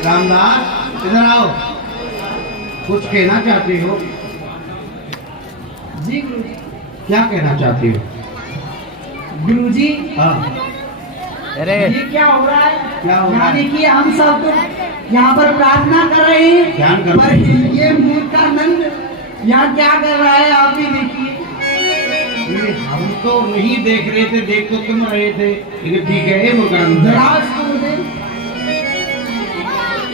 रामदास इधर आओ, कुछ कहना चाहते हो? जी गुरुजी। क्या कहना चाहते हो? गुरुजी, हाँ, अरे ये क्या हो रहा है? क्या हो रहा है? यानी कि हम सब तो यहाँ पर प्रार्थना कर रहे हैं, ध्यान कर पर ये मूर्खानंद यहाँ क्या कर रहा है आप ही देखिए। ये हम तो नहीं देख रहे थे, देख तो तुम रहे थे, लेकिन ठीक है वो काम। जरा इसको मुझे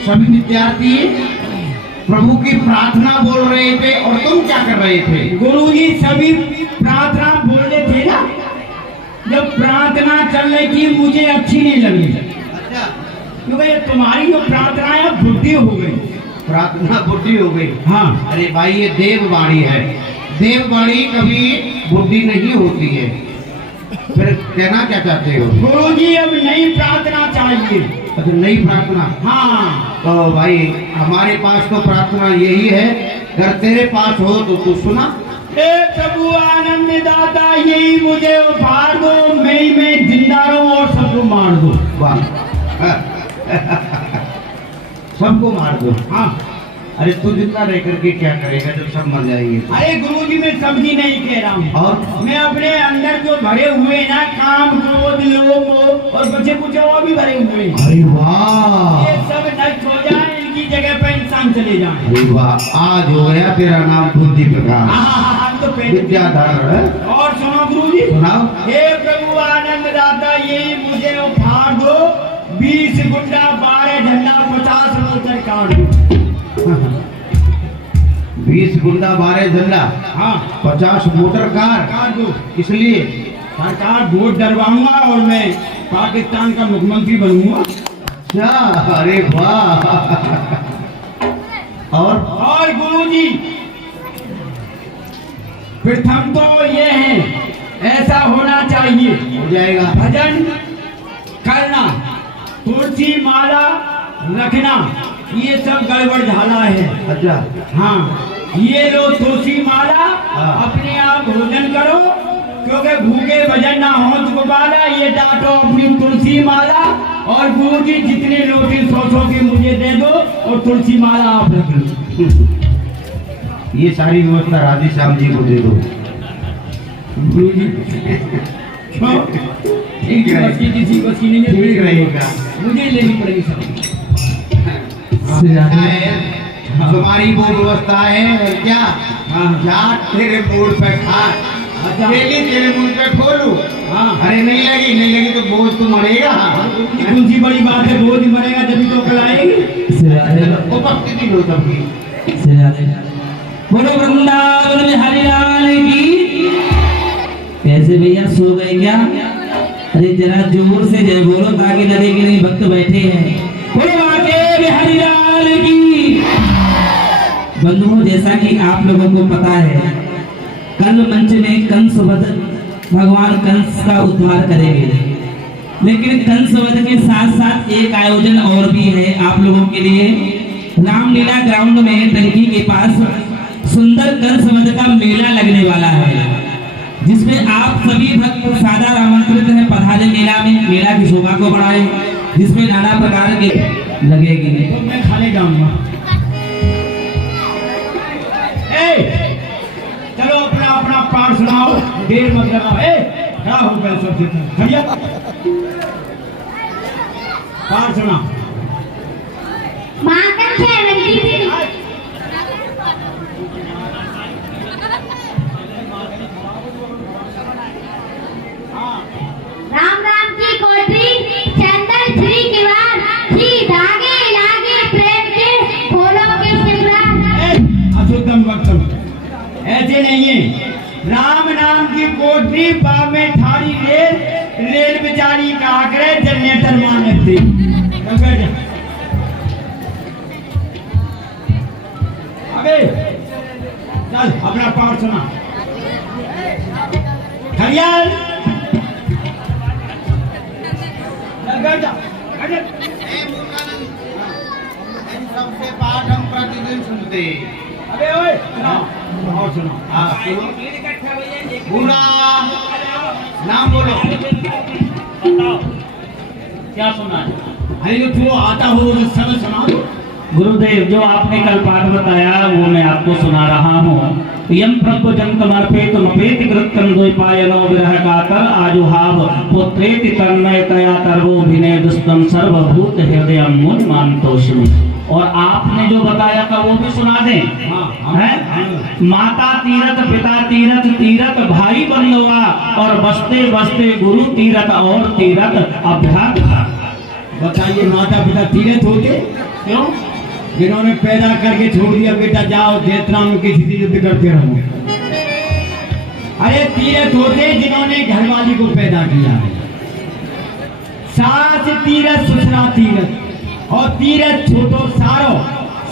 सभी विद्यार्थी प्रभु की प्रार्थना बोल रहे थे और तुम क्या कर रहे थे? गुरुजी सभी प्रार्थना बोलते थे ना, जब प्रार्थना चल रही थी मुझे अच्छी नहीं लगी, अच्छा, क्योंकि ये तुम्हारी जो प्रार्थना है बुद्धि हो गई। प्रार्थना बुद्धि हो गई। हाँ, अरे भाई ये देववाणी है, देववाणी कभी बुद्धि नहीं होती है। फिर कहना क्या चाहते हो? गुरुजी अब नई प्रार्थना चाहिए। अच्छा, नई प्रार्थना। हाँ, तो भाई हमारे पास तो प्रार्थना यही है, अगर तेरे पास हो तो तू सुना। हे प्रभु आनंद दाता, यही मुझे उपहार दो, मैं जिंदा रहूं और सबको मार दो। वाह सबको मार दो। हाँ, अरे तू जिंदा रह करके क्या करेगा जब सब मर जाएंगे? अरे गुरुजी मैं समझी नहीं कह रहा हूँ, और मैं अपने अंदर जो भरे हुए ना काम क्रोध लोभ और बचे कुछ और भी भरे हुए हैं, अरे वाह, ये सब नष्ट हो जाए, इनकी जगह पे इंसान चले जाए। अरे वाह, आज हो गया तेरा नाम बुद्धि प्रकाश, हाँ, तो पहले विद्याधर है। और सुनो गुरुजी, सुनाओ। हे प्रभु आनंद दाता, यही मुझे उपहार दो, 20 गुंडा 12 झंडा 50 मोटर कार दो। 20 गुंडा 12 झंडा, हाँ, 50 मोटर कार। कार दो। इसलिए सरकार वोट डरवाऊंगा और मैं पाकिस्तान का मुख्यमंत्री बनूंगा। अच्छा, अरे वाह। और गुरुजी प्रथम तो ये है, ऐसा होना चाहिए, हो जाएगा। भजन करना, तुलसी माला रखना, ये सब गड़बड़ झाला है। अच्छा, हाँ, ये लो तुलसी माला, हाँ। अपने आप भोजन करो, क्योंकि भूखे भजन ना हो गोपाला, ये डांटो अपनी तुलसी माला, और गुरुजी जितने लोटे 100 के मुझे दे दो, और तुलसी माला आप रख लो। ये सारी व्यवस्था राधे श्याम जी को दे दो। गुरुजी क्यों? ठीक है, किसी को सीने में ठीक रहेगा। मुझे लेनी पड़ेगी सब। क्या है, तुम्हारी वो व्यवस्था है क्या? जा तेरे बोर्ड पे खा, डेली तेरे मुंह पे खोलू। हाँ, अरे नहीं लगी तो बोझ तो मरेगा। कौन सी बड़ी बात है, बोझ मरेगा जब तो कल आएगी। उपस्थिति हो सबकी। बोलो वृंदावन बिहारी लाल की। कैसे भैया सो गए क्या? अरे जरा जोर से जय बोलो ताकि लगे कि नहीं भक्त बैठे हैं। बोलो आके बिहारी लाल की। बंधुओं, जैसा कि आप लोगों को पता है, कल मंच में कंस वध, भगवान कंस का उद्धार करेंगे, लेकिन कंस वध के साथ साथ एक आयोजन और भी है आप लोगों के लिए। रामलीला ग्राउंड में टंकी के पास सुंदर कंस वध का मेला लगने वाला है, जिसमें आप सभी भक्त सादर आमंत्रित हैं। पधारे मेला में, मेला की शोभा को बढ़ाएं, जिसमें नाना प्रकार के लगेगी। तो मैं खाने जाऊंगा। चलो अपना अपना पाठ सुनाओ, देर मत लगाओ। खड़ा हो गया सबसे खड़िया, पाठ सुना। राम राम की कोठी, चंदन श्री के बाद ही धागे लागे प्रेम के फूलों के सिमरन। अशुद्धम वक्तम, ऐसे नहीं है। राम नाम की कोठरी, बाग में ठाड़ी रेल, रेल बेचारी का आंकड़े जनरेटर मानक थी। अबे चल अपना पाठ सुना। हरियाल सबसे पाठ हम प्रतिदिन सुनते। अबे ओए सुनाओ और सुनाओ। हाँ, पूरा नाम बोलो। क्या सुना है? अरे जो तू आता हो वो सब सुना दो। गुरुदेव, जो आपने कल पाठ बताया वो मैं आपको सुना रहा हूँ। यम प्रभु जनकमर्पेत मपेति कृत्यं द्वैपायनो विरह कातर आजुहाव पुत्रेति तन्मयतया तर्वोभिनय दुष्टं सर्वभूत हृदयं मुन्मान्तोषिमि। और आपने जो बताया था वो भी सुना दें। हैं? माता तीरथ, पिता तीरथ, तीरथ भाई बंधुआ, और बसते बसते गुरु तीरथ और तीरथ अभ्यास। बताइए, माता पिता तीरथ होते क्यों? जिन्होंने पैदा करके छोड़ दिया, बेटा जाओ देवता में किसी युद्ध करते रहो। अरे तीरथ होते जिन्होंने घरवाली को पैदा किया है। सास तीरथ, ससुरा तीरथ, और तीरथ छोटो सारो।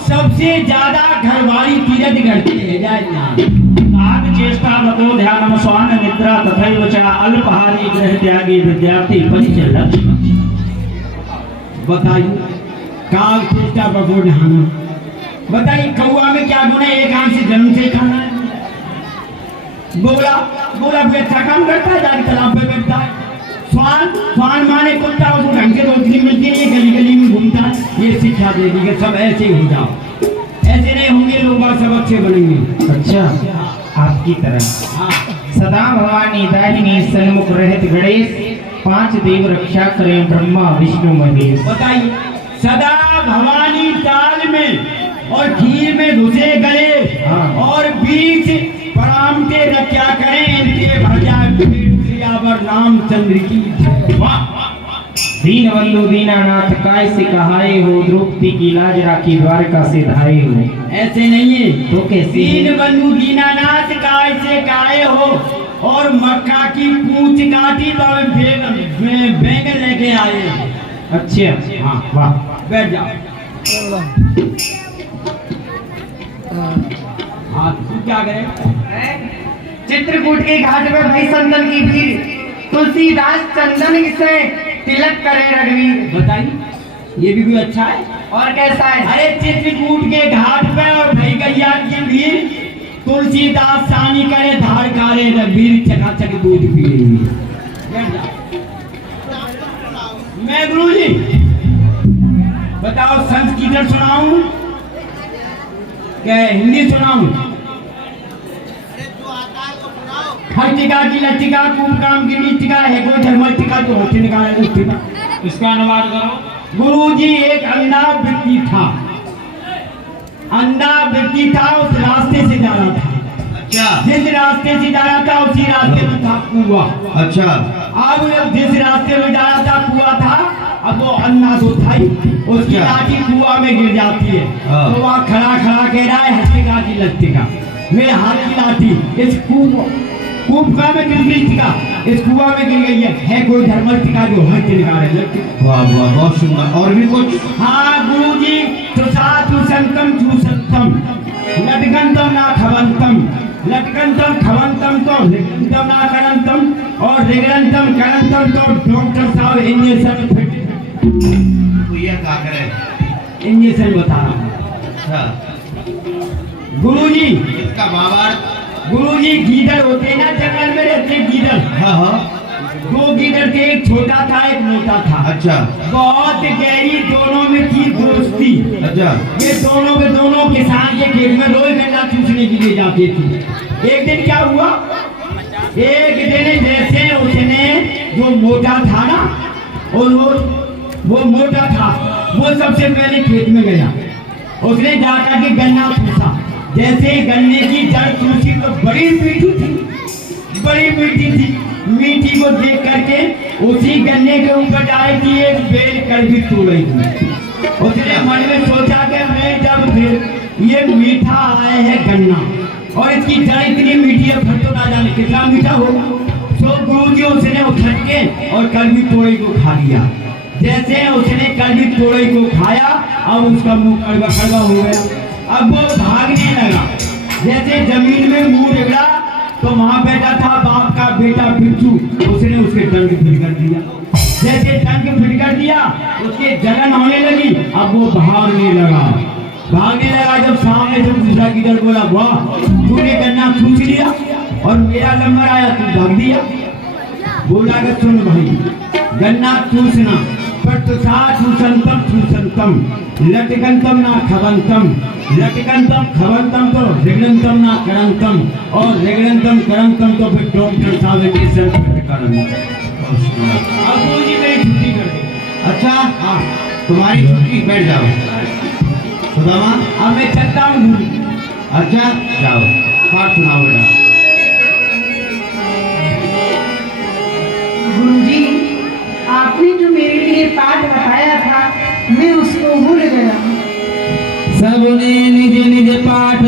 सबसे ज्यादा घरवाली तीरथ करते हैं। आग चेष्टा मतो ध्यानम स्वान निद्रा तथैव च अल्पहारी गृह त्यागी विद्यार्थी परिचय लक्ष्य। बताइए, काग चेष्टा बको ध्यान। बताइए, कौआ में क्या गुण है? एक आंख से जन्म से खाना है। बोला बोला भी अच्छा काम करता है, जाके तालाब पे बैठता है। स्वान, स्वान माने कुत्ता, उसको ढंग से रोटी मिलती है, ये गली गली में घूमता है। ये शिक्षा दे दी कि सब ऐसे ही हो जाओ। ऐसे नहीं होंगे लोग, सब अच्छे बनेंगे। अच्छा, आपकी तरह सदा भवानी दाहिनी सन्मुख रहित गणेश, पांच देव रक्षा करें ब्रह्मा विष्णु महेश। बताइए, सदा भवानी ताल में और खीर में घुसे गए, और बीच प्रणाम के रक्षा करें इनके भजा सियावर रामचंद्र की। वाह! दीन बंधु दीनानाथ काय से कहाए हो, द्रौपदी की लाज राखी द्वारका से धाये हो। ऐसे नहीं है तो कैसे? दीन बंधु दीनानाथ काय से कहाए हो, और मक्का की पूंछ काटी तो बैंगन लेके आए। अच्छा, हाँ, वाह। बैठ जाओ। हाँ, तू क्या करे? चित्रकूट के घाट पे भाई संदन की भीड़, तुलसीदास चंदन से तिलक करे रघुवीर। बताइए, ये भी कोई अच्छा है? और कैसा है? अरे चित्रकूट के घाट पे और भाई गैया की भीड़, तुलसीदास सानी करे धार कारे रघुवीर चकाचक दूध पी रही है। मैं गुरु जी बताओ, संस्कृत सुनाऊं क्या हिंदी सुनाऊं? हर टीका की लटिका, कुमकाम की नीतिका है, कोई धर्मल टीका जो होती निकाला। इसका अनुवाद करो। गुरु जी, एक अंधा व्यक्ति था। अंधा व्यक्ति था, उस रास्ते से जा रहा था। अच्छा जिस रास्ते से जा रहा था उसी रास्ते में था कुआ। अच्छा अब जिस रास्ते में जा रहा था कुआ था, अब वो अन्ना तो था ही, उसकी अच्छा। लाठी कुआ में गिर जाती है। हाँ। तो वहाँ खड़ा खड़ा कह रहा है, हस्तिका की लट्टिका, मेरे हाथ की लाठी इस कुआ में गिर गई, इस कुआ में गिर गई है कोई धर्मल टिका जो हट निकाले। वाह वाह, बहुत सुंदर। और भी कुछ? हाँ गुरु जी, सुसातु संतम सुसंतम लटकंतम ना खवंतम, लटकंतम खवंतम तो रिगंतम ना करंतम, और रिगंतम करंतम तो डॉक्टर साहब इंजेक्शन तो ये क्या करे? इंजेक्शन बता रहा हूँ। अच्छा, गुरु जी, इसका भावार्थ? गुरु जी, गीदड़ होते ना जंगल में रहते गीदड़। हाँ हाँ। दो गीदड़ थे, एक छोटा था एक मोटा था। अच्छा बहुत गहरी दोनों में थी दोस्ती। अच्छा। ये दोनों किसान के खेत में रोज गन्ना चूसने के लिए जाते थे। एक दिन क्या हुआ, एक दिन जैसे उसने जो मोटा था ना, और वो मोटा था, वो सबसे पहले खेत में गया। उसने जाकर के गन्ना चूसा। जैसे गन्ने की जड़ चूसी तो बड़ी मीठी थी, बड़ी मीठी थी। मीठी को देख करके उसी गन्ने के ऊपर डायरेक्ट एक बेल कर भी तू रही थी। उसने मन में सोचा कि मैं जब फिर ये मीठा आया है गन्ना, और इसकी जड़ इतनी मीठी है, फिर तो ना जाने कितना मीठा होगा। तो गुरु जी उसने उछल के और कलमी तोड़ई को खा लिया। जैसे उसने कलमी तोड़ई को खाया, अब उसका मुंह कड़वा कड़वा हो गया। अब वो भागने लगा। जैसे जमीन में मुंह निकला तो वहां बैठा था बाप का बेटा बिच्छू, उसने उसके डंक फिट कर दिया। जैसे डंक फिट कर दिया, उसके जलन होने लगी। अब वो भागने लगा। जब सामने से दूसरा गिदड़ बोला, वाह तूने गन्ना चूस लिया और मेरा नंबर आया, तू भाग दिया। बोला कि सुन भाई, गन्ना चूसना पट्टुसा छुसंतम छुसंतम लटकंतम ना खबंतम लटकंतम खबंतम तो रिगणंतम ना करंतम और रिगणंतम करंतम तो फिर डॉक्टर साहब के संकट करन। अब जी मेरी छुट्टी कर दो। अच्छा हाँ तुम्हारी छुट्टी, बैठ जाओ सुदामा। अब मैं चलता हूँ। अच्छा जाओ, पाठ सुनाओ बेटा। गुरुजी, आपने जो मेरे लिए पाठ बताया था मैं उसको भूल गया। सबने निज निज पाठ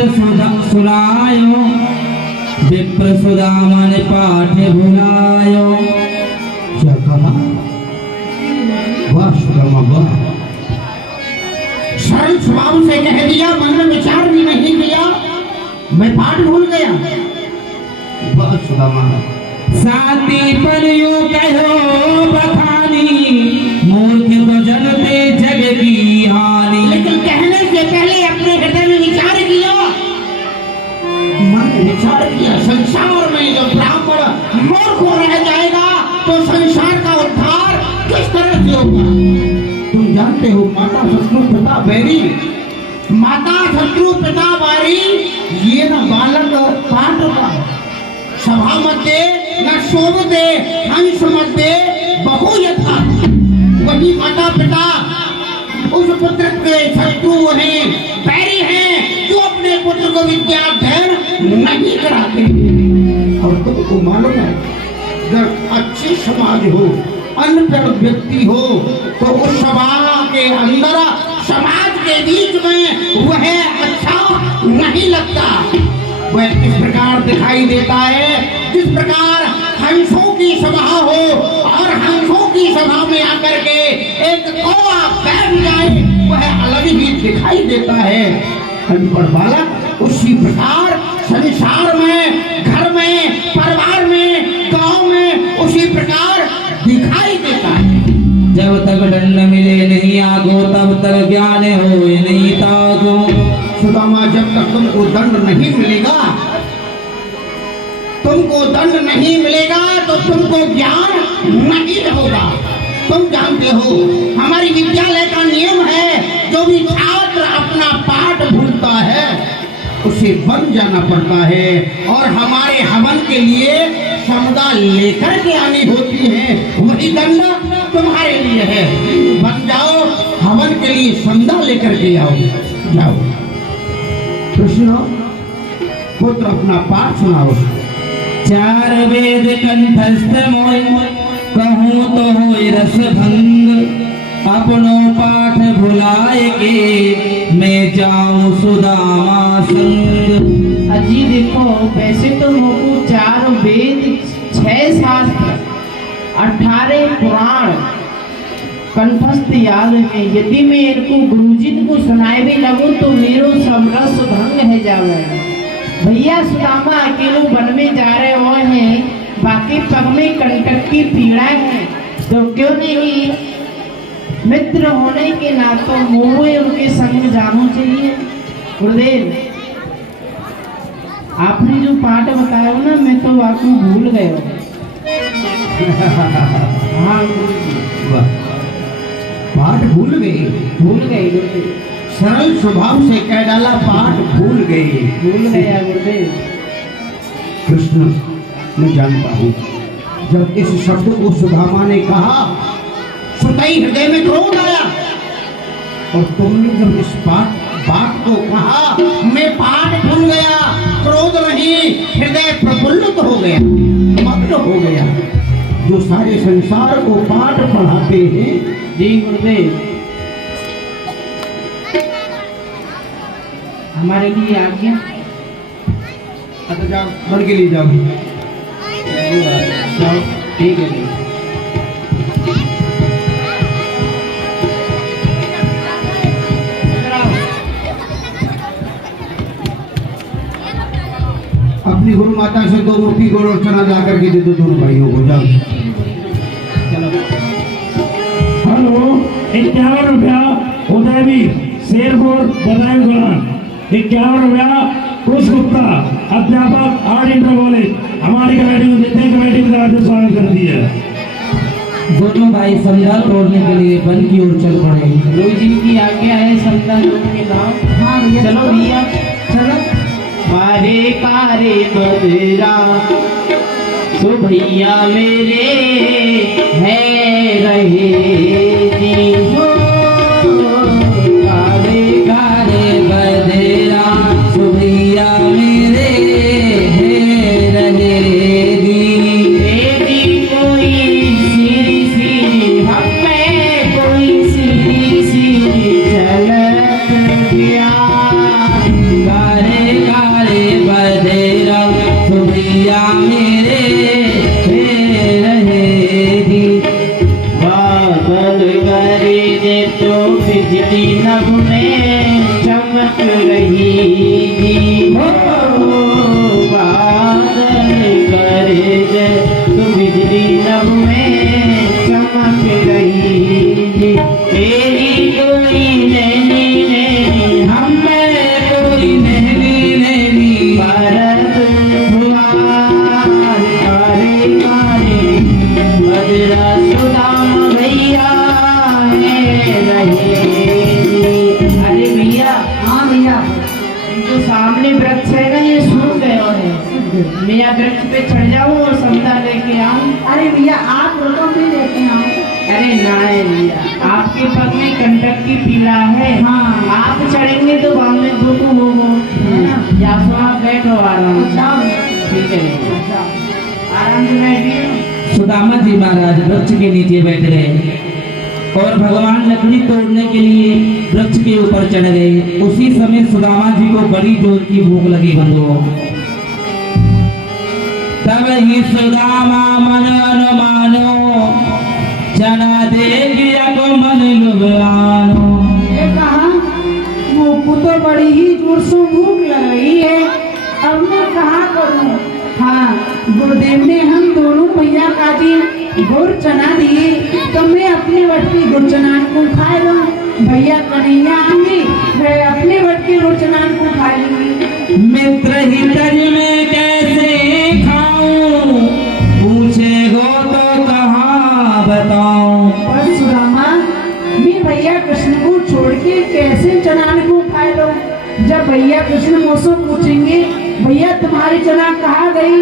सुनायो, विप्र सुदामा ने पाठ भुलायो। क्या कहा? वाह सुदामा वाह, सरल स्वभाव से कह दिया, मन में विचार भी नहीं किया, मैं पाठ भूल गया। वाह सुदामा। साथी पर यूं कहो बखानी, मूर्ख को जनते जग की हानि। लेकिन कहने से पहले अपने हृदय में विचार किया, मन में विचार किया, संसार में जो ब्राह्मण मूर्ख रह जाएगा तो संसार का उद्धार किस तरह से होगा? तुम जानते हो माता शत्रु पिता बैरी, माता शत्रु पिता बैरी, ये ना बालक पाठ का सभा मध्य न शोभते हंस मध्य बहु यथा। वही माता पिता उस पुत्र के शत्रु हैं, बैरी हैं, जो अपने पुत्र को विद्या अध्ययन नहीं कराते। और तुमको मालूम है, अगर अच्छी समाज हो, अनपढ़ व्यक्ति हो, तो उस सभा के अंदर समाज के बीच में वह अच्छा नहीं लगता। वह इस प्रकार दिखाई देता है जिस प्रकार हंसों की सभा हो और हंसों की सभा में आकर के एक कौवा बैठ जाए, वह अलग ही दिखाई देता है। अनपढ़ बालक उसी प्रकार संसार में, घर में, परिवार में, गांव में उसी प्रकार दिखाई देता है। जब तक दंड मिले नहीं आगो, तब तक ज्ञान हो नहीं तागो। सुदामा, जब तक तुमको दंड नहीं मिलेगा, तुमको दंड नहीं मिलेगा तो तुमको ज्ञान नहीं होगा। तुम जानते हो हमारी विद्यालय का नियम है, जो भी छात्र अपना पाठ भूलता है उसे बन जाना पड़ता है, और हमारे हवन के लिए समुदा लेकर के आनी होती है। वही दंड तुम्हारे लिए है, बन जाओ, हवन के लिए संदा लेकर के आओ। जाओ कृष्ण, पुत्र अपना पाठ सुनाओ। चार वेद कंठस्थ मोय, कहूँ तो होय रस भंग। अपनो पाठ भुलाए के, मैं जाऊं सुदामा संग। अजी देखो, वैसे तो मुझको 4 वेद, 6 शास्त्र, 18 पुराण कंठस्थ याद है। यदि मैं इनको गुरुजी को सुनाए भी लगूं तो मेरो सब रस भंग है जावे। भैया सुदामा अकेले वन में जा रहे हो हैं, बाकी पग में कंटक की पीड़ा है, तो क्यों नहीं मित्र होने के नाते मोहे उनके संग जाना चाहिए। गुरुदेव, आपने जो पाठ बताया ना, मैं तो आपको भूल गए। हाँ पाठ भूल गए? भूल गए गुरुदेव। सरल स्वभाव से कह डाला पाठ भूल गए। भूल गया गुरुदेव। कृष्ण, मैं जानता हूँ, जब इस शब्द को सुदामा ने कहा, सुतई हृदय में क्रोध आया, और तुमने जब इस बात को कहा, मैं पाठ भूल गया, क्रोध नहीं, हृदय प्रफुल्लित हो गया, मग्न हो गया। जो सारे संसार को पाठ पढ़ाते हैं। जी गुरुदेव, हमारे लिए आज्ञा। अच्छा जाओ, बढ़ के लिए जाओ। जाओ, ठीक है। अपनी गुरु माता से 2 रोटी गोड़ और चना ला करके दे दो दोनों भाइयों को। जाओ। हेलो, 51 रुपया उदयवीर शेरपुर बदायूं गोलान। 51 रुपया कुश गुप्ता, अध्यापक आर्ट इंटर कॉलेज, हमारी कमेटी को देते हैं। कमेटी में स्वागत कर दिया। दोनों भाई संधा तोड़ने के लिए वन की ओर चल पड़े। गुरु जी की आज्ञा है संता लोग के नाम। हाँ भैया चलो भैया चलो। कारे कारे बदरा सो भैया मेरे है रहे जी हो। कारे कारे बदेरा सुभैया मेरे है रहेगी। तेरी कोई सीरी सीरी हमें कोई सीरी सीरी चलत गया। कारे कारे बदेरा सुभैया मेरे है रहेगी। बादल गरजे तो बिजली नभ में चमक रही हो। बादल गरजे तो बिजली नभ में चमक रही। तेरी कोई नैनी नैनी हमें कोई नैनी नैनी भारत भुआर कारे कारे बदरा सुदाम भैया है रहे। अरे भैया हाँ भैया जो सामने वृक्ष है ना ये सूख गए हैं। मैं यहाँ वृक्ष पे चढ़ जाऊँ और समझा लेके आऊँ। अरे भैया आप लोगों भी लेते आओ। अरे ना भैया आपके पग में कंटक की पीड़ा है। हाँ। आप चढ़ेंगे तो बाद में दुख होगा। या तो आप बैठो आराम से। जाओ ठीक है भैया आराम से बैठिए। सुदामा जी महाराज वृक्ष के नीचे बैठ गए और भगवान लकड़ी तोड़ने के लिए वृक्ष के ऊपर चढ़ गए। उसी समय सुदामा जी को बड़ी जोर की भूख लगी बंधुओं। तब ही सुदामा मन मानो चना दे गिया को मन लुभानो। ये कहा मुझको तो बड़ी ही जोर से भूख लग रही है, अब मैं कहाँ करूँ। हाँ गुरुदेव ने हम दोनों भैया का दी गुड़ चना दिए तो मैं अपने वटकी गुड़ चना को खा लूँ। भैया कन्हैया आएंगे मैं अपने वटकी गुड़ चना को खा लूँगी। मित्र ही तज में कैसे खाऊं पूछेगो तो कहाँ बताऊं। पर सुदामा मैं भैया कृष्ण को छोड़ के कैसे चना को खा लूँ। जब भैया कृष्ण मुझसे पूछेंगे भैया तुम्हारी चना कहाँ गई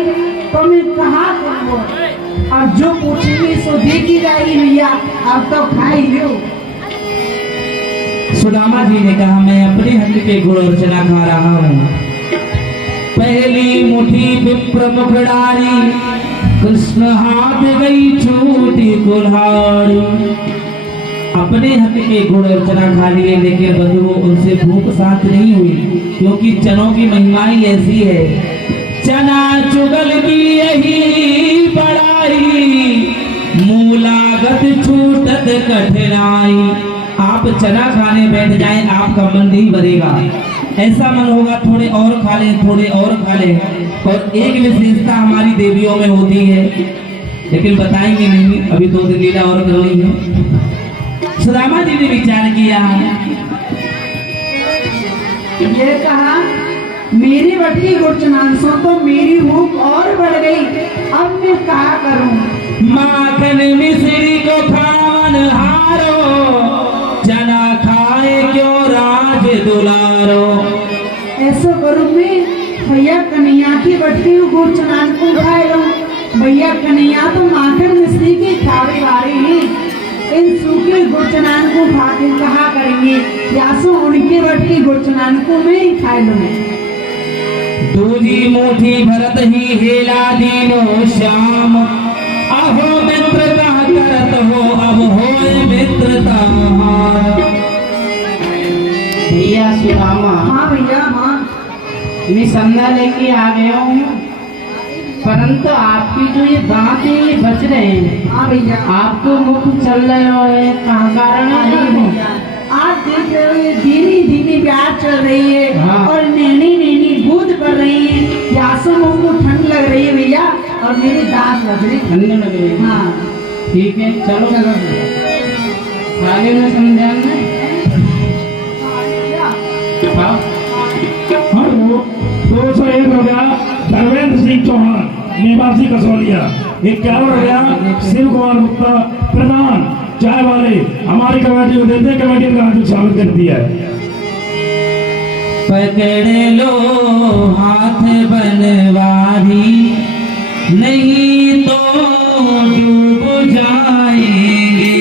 तो मैं कहाँ करूँगा। अब जो पूछेंगे सो देखी जाएगी भैया अब तो खा ही लो। सुदामा जी ने कहा मैं अपने हक के गुड़ और चना खा रहा हूँ। पहली मुट्ठी विप्र मुखड़ारी कृष्ण हाथ गई छूटी कुल्हाड़ी। अपने हक के गुड़ और चना खा लिए लेकिन बंधुओं उनसे भूख शांत नहीं हुई क्योंकि चनों की महिमा ही ऐसी है। चना चुगल की यही बड़ाई मूलागत छूटत कठिनाई। आप चना खाने बैठ जाएं आपका मन नहीं भरेगा। ऐसा मन होगा थोड़े और खा लें थोड़े और खा लें। और एक विशेषता हमारी देवियों में होती है लेकिन बताएंगे नहीं अभी 2 दिन लीला और करनी है। सुदामा जी ने विचार किया ये कहा मेरी बटकी गुड़चनांसों तो मेरी भूख और बढ़ गई अब मैं क्या करूं। माखन मिश्री को खावन हारो चना खाए क्यों राज दुलारो। ऐसा करूं मैं भैया कन्हैया की बटकी गुड़चनान को खा लूं। भैया कन्हैया तो माखन मिश्री की खावे वाले हैं। इन सूखे गुड़चनान को खा के कहा करेंगे या सो उनके बटकी गुड़चनान को मैं ही खा लूं। दूजी मुट्ठी भरत ही हेला दीनो श्याम अहो मित्रता करत हो अब होए मित्रता। भैया सुदामा हाँ भैया हाँ मैं संधा लेके आ गया हूँ परंतु आपकी जो ये दांत है ये बच रहे हैं। हाँ भैया आपको मुख चल रहे हो कहाँ कारण है। आप देख रहे हो ये धीमी धीमी प्यार चल रही है हाँ। और नैनी नैनी बूंद पड़ रही है। यासों को ठंड लग रही है भैया और मेरी दांत लग रही है। ठंड लग रही है। हाँ ठीक है चलो आगे में समझा में हेलो 201 रुपया धर्मेंद्र सिंह चौहान निवासी कसौलिया। ₹51 शिव कुमार गुप्ता प्रधान चाय वाले हमारी कमेटी को देते हैं। कमेटी का हार्दिक स्वागत करती है। पकड़ लो हाथ बनवारी, नहीं तो डूब जाएंगे।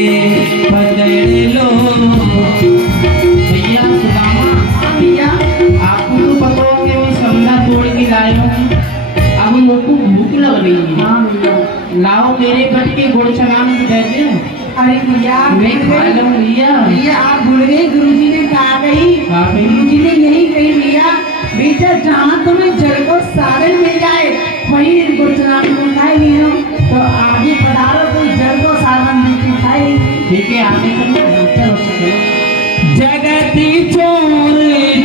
पकड़ लो भैया सुदामा, भैया आपको तो पता हो कि मैं समझा तोड़ के लाया हूँ। अब मुझको भूख लग रही है। लाओ मेरे बट के गुड़ चलान दे दो। अरे भैया मैं खा लूँ भैया। भैया आप भूल गए, गुरुजी ने कहा गई, गुरुजी ने यही कही भैया, बेटा जहाँ तुम्हें जल को सारे मिल जाए वही गुरुचनाम को खाए नहीं हो, तो आगे पधारो तो जल को सावन मिल खाए। ठीक है आगे चलो चलो। जगती चोर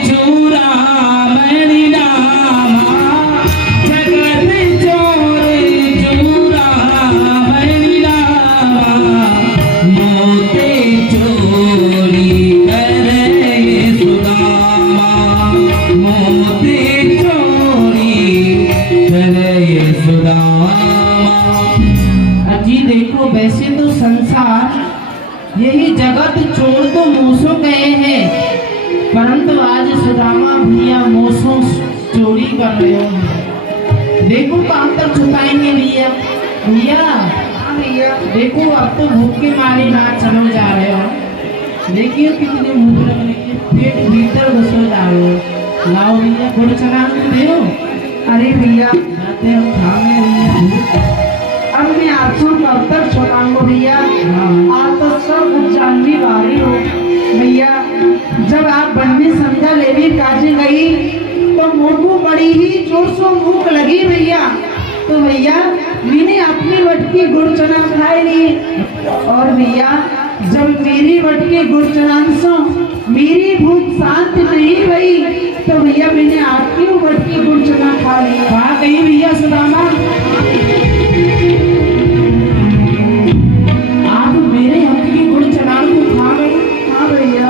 चूड़ामणि नामा, जगती चोर चूड़ामणि नामा, मोती चोरी करे सुदामा, मोती चोरी करे सुदामा। अजी देखो वैसे तो संसार यही जगत चोर तो मूसों गए हैं, परंतु आज सुदामा भैया मूसों चोरी कर रहे हो। देखो कहाँ तक छुपाएंगे भैया। भैया देखो अब तो भूख के मारे ना चलो जा रहे हो। देखिए कितने भूख लगने के, पेट भीतर घुसो जा रहे हो। लाओ भैया गुड़ चला दो। अरे भैया जाते हम खाने भैया। अब मैं आपसे कब तक छुपाऊंगा भैया, आप तो सब जानवी वाली हो भैया। जब आप बनने समझा लेवी काजे गई तो मुझको बड़ी ही जोर से भूख लगी भैया, तो भैया मैंने अपनी बटकी गुड़ चना खाए नहीं, और भैया जब मेरी बटकी गुड़ चना से मेरी भूख शांत नहीं हुई तो भैया मैंने आपकी बटकी गुड़ चना खा ली। कहा कहीं भैया सुदामा आप मेरे हाथ की गुड़ चनान को खा गए। हाँ भैया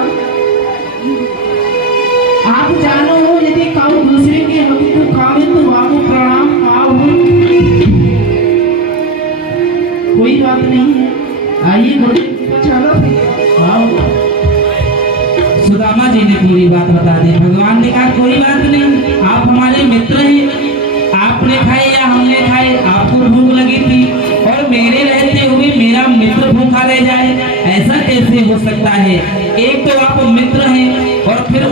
आप जानो हो यदि काऊ दूसरे के हक को खावे तो बाबू प्रणाम खाओ। कोई बात नहीं है, आइए गुड़ चलो भैया। खाओ। सुदामा जी ने पूरी बात बता दी। भगवान ने कहा कोई बात नहीं, आप हमारे मित्र हैं, आपने खाए या हमने खाए, आपको भूख लगी थी और मेरे रहते हुए मेरा मित्र भूखा रह जाए, ऐसा कैसे हो सकता है। एक तो आप मित्र हैं और फिर